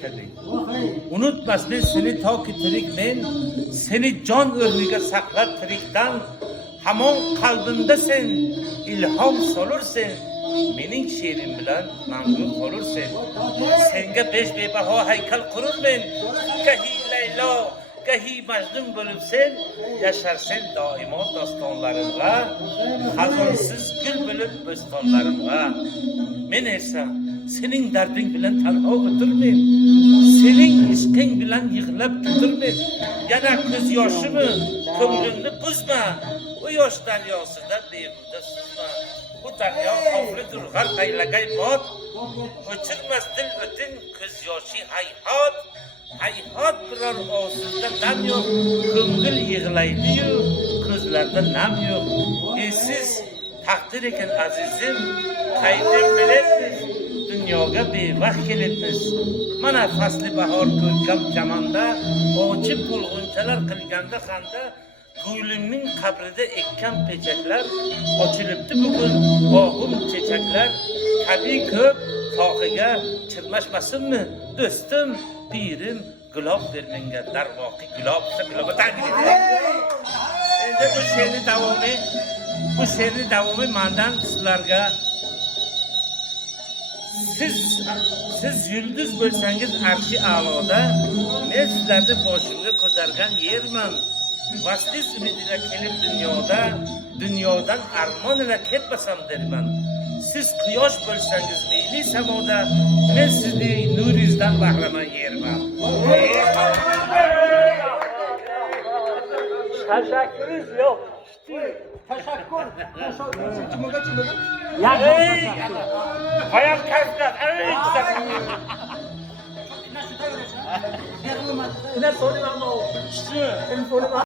aytading. Unutmas men seni toki tirik men seni jon o'rniga saqlab tirikdan hamon qalbimda sen ilhom solursen. Mening she'rim bilan mamnun qolursen. Senga besh bebaho haykal qururmen. Gahi Laylo, gahi Majnun bo'lib sen yasharsen doimo dostonlarimga, xazonsiz gul bo'lib bo'stonlarimga. Men esa sening darding bilan tanho o'tirmen. Sening ishqing bilan yig'lab o'tirmen. Yana ko'z yoshimi ko'nglimni buzma. U yosh daryosida behuda suzma. Bu daryo oxiridir g'arqaylagay bot. O'chirmas dil o'tin ko'z yoshi hayhot. Hayhot biror og'zida dam yo'q. Ko'ngil yig'laydi-yu, ko'zlarda nam yo'q. Siz taqdir ekan azizim, qaytim biletmiz. Dunyoga bevaqt kelibmiz. Mana fasli bahor ko'rkam chamanda, ochib bulg'unchalar qilganda xanda, ko'nglimning qabrida ekkan pechaklar ochilibdi bugun ohum chechaklar. Tabiiy ko'p tog'iga chirmashmasinmi do'stim, pirim gulob ber menga darvoqi gulob gulob taqdim etaman. Endi bu she'rni davomi mendan sizlarga siz yulduz bo'lsangiz arshi a'loda, men sizlarni boshimga ko'targan yerman. Vaslis umidida kelib dunyodan armon ila ketmasam derman. Siz quyosh bo'lsangiz meyli samoda, men sizni nuringizdan bahramand yerman. Teşekkürüz yok. Teşekkür. Çımaga. Hayat kalpten, evet. Ne sorayım ama o. Benim sorayım.